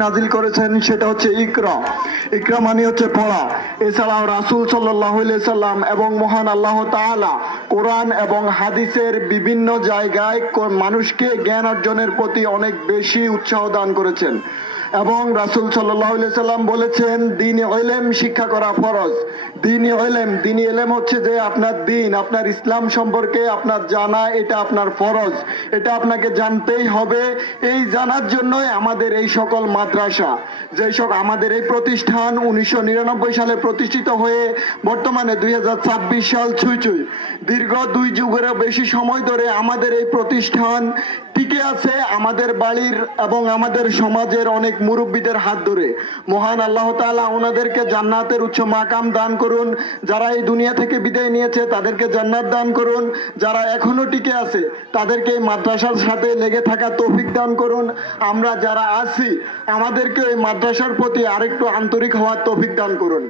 নাজিল করেছেন সেটা হচ্ছে ইকরা। ইকরা মানে হচ্ছে পড়া। এছাড়াও রাসূল সাল্লাল্লাহু আলাইহি সাল্লাম এবং মহান আল্লাহ তাআলা কোরআন এবং হাদিসের বিভিন্ন জায়গায় মানুষকে জ্ঞান অর্জনের প্রতি অনেক বেশি উৎসাহ দান করেছেন এবং রাসূল সাল্লাল্লাহু আলাইহি সাল্লাম বলেছেন দ্বীনি ইলম শিক্ষা করা ফরজ। দ্বীনি ইলম হচ্ছে যে আপনার দ্বীন, আপনার ইসলাম সম্পর্কে আপনার জানা, এটা আপনার ফরজ, এটা আপনাকে জানতেই হবে। এই জানার জন্যই আমাদের এই সকল মাদ্রাসা, যেসব আমাদের এই প্রতিষ্ঠান 1999 সালে প্রতিষ্ঠিত হয়ে বর্তমানে 2026 সাল ছুঁই দীর্ঘ 2 যুগেরও বেশি সময় ধরে আমাদের এই প্রতিষ্ঠান টিকে আছে আমাদের বাড়ির এবং আমাদের সমাজের অনেক মুরব্বীদের হাত ধরে। মহান আল্লাহ তাআলা ওনাদেরকে জান্নাতের উচ্চ মাকাম দান করুন। যারা এই দুনিয়া থেকে বিদায় নিয়েছে তাদেরকে জান্নাত দান করুন। যারা এখনো টিকে আছে তাদেরকে এই মাদ্রাসার সাথে লেগে থাকা তৌফিক দান করুন। আমরা যারা আছি আমাদেরকে এই মাদ্রাসার প্রতি আরেকটু আন্তরিক হওয়ার তৌফিক দান করুন।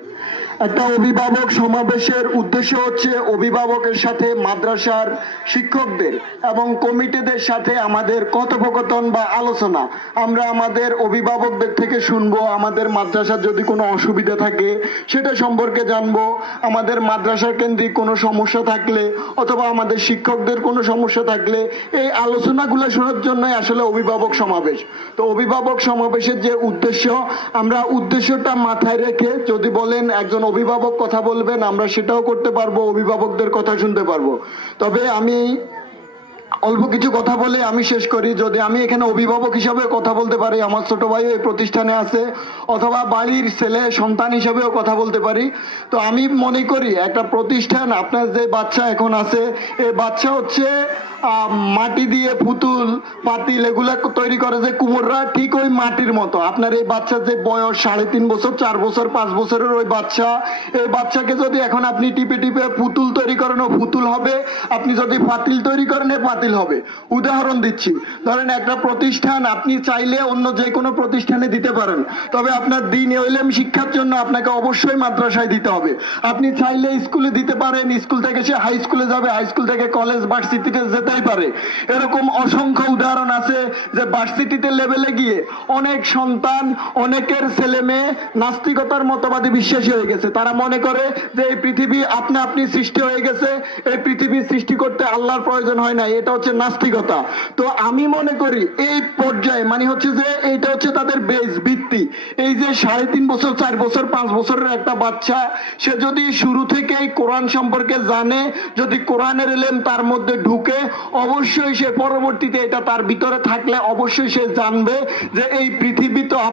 একটা অভিভাবক সমাবেশের উদ্দেশ্য হচ্ছে অভিভাবকের সাথে মাদ্রাসার শিক্ষকদের এবং কমিটিদের সাথে আমাদের কথোপকথন বা আলোচনা। আমরা আমাদের অভিভাবকদের থেকে শুনবো, আমাদের মাদ্রাসার যদি কোনো অসুবিধা থাকে সেটা সম্পর্কে জানবো, আমাদের মাদ্রাসা কেন্দ্রিক কোনো সমস্যা থাকলে অথবা আমাদের শিক্ষকদের কোনো সমস্যা থাকলে এই আলোচনাগুলো শোনার জন্যই আসলে অভিভাবক সমাবেশ। তো অভিভাবক সমাবেশের যে উদ্দেশ্য, আমরা উদ্দেশ্যটা মাথায় রেখে যদি বলেন একজন অভিভাবক কথা বলবেন আমরা সেটাও করতে পারবো, অভিভাবকদের কথা শুনতে পারবো। তবে আমি অল্প কিছু কথা বলে আমি শেষ করি। যদি আমি এখানে অভিভাবক হিসাবে কথা বলতে পারি, আমার ছোট ভাই এই প্রতিষ্ঠানে আছে, অথবা বাড়ির ছেলে সন্তান হিসাবেও কথা বলতে পারি। তো আমি মনে করি একটা প্রতিষ্ঠান, আপনার যে বাচ্চা এখন আছে এই বাচ্চা হচ্ছে মাটি দিয়ে পুতুল পাতিল এগুলা তৈরি করে যে কুমোররা, ঠিক ওই মাটির মতো। আপনার এই বাচ্চার যে বয়স 3.5 বছর 4 বছর 5 বছরের ওই বাচ্চা, এই বাচ্চাকে যদি এখন আপনি টিপে টিপে পুতুল তৈরি করেন ও পুতুল হবে, আপনি যদি পাতিল তৈরি করেন পাতিল হবে। উদাহরণ দিচ্ছি, ধরেন একটা প্রতিষ্ঠান আপনি চাইলে অন্য যে কোনো প্রতিষ্ঠানে দিতে পারেন, তবে আপনার দ্বীনি ইলম শিক্ষার জন্য আপনাকে অবশ্যই মাদ্রাসায় দিতে হবে। আপনি চাইলে স্কুলে দিতে পারেন, স্কুল থেকে সে হাই স্কুলে যাবে, হাই স্কুল থেকে কলেজ ভার্সিটিতে যেতেই পারে। এরকম অসংখ্য উদাহরণ আছে যে ভার্সিটিতে লেভেলে গিয়ে অনেক সন্তান, অনেকের ছেলে মেয়ে নাস্তিকতার মতবাদে বিশ্বাসী হয়ে গেছে। তারা মনে করে যে এই পৃথিবী আপনা আপনি সৃষ্টি হয়ে গেছে, এই পৃথিবী সৃষ্টি করতে আল্লাহর প্রয়োজন হয় না, এটা হচ্ছে নাস্তিকতা। তো আমি মনে করি এই পর্যায়ে মানে হচ্ছে যে এইটা হচ্ছে তাদের বেস ভিত্তি। এই যে 3.5 বছর 4 বছর 5 বছরের একটা বাচ্চা, সে যদি শুরু থেকেই কোরআন সম্পর্কে জানে, যদি কোরআনের ইলম তার মধ্যে ঢুকে, অবশ্যই সে পরবর্তীতে এটা তার ভিতরে থাকলে অবশ্যই সে জানবে যে এই পৃথিবী তো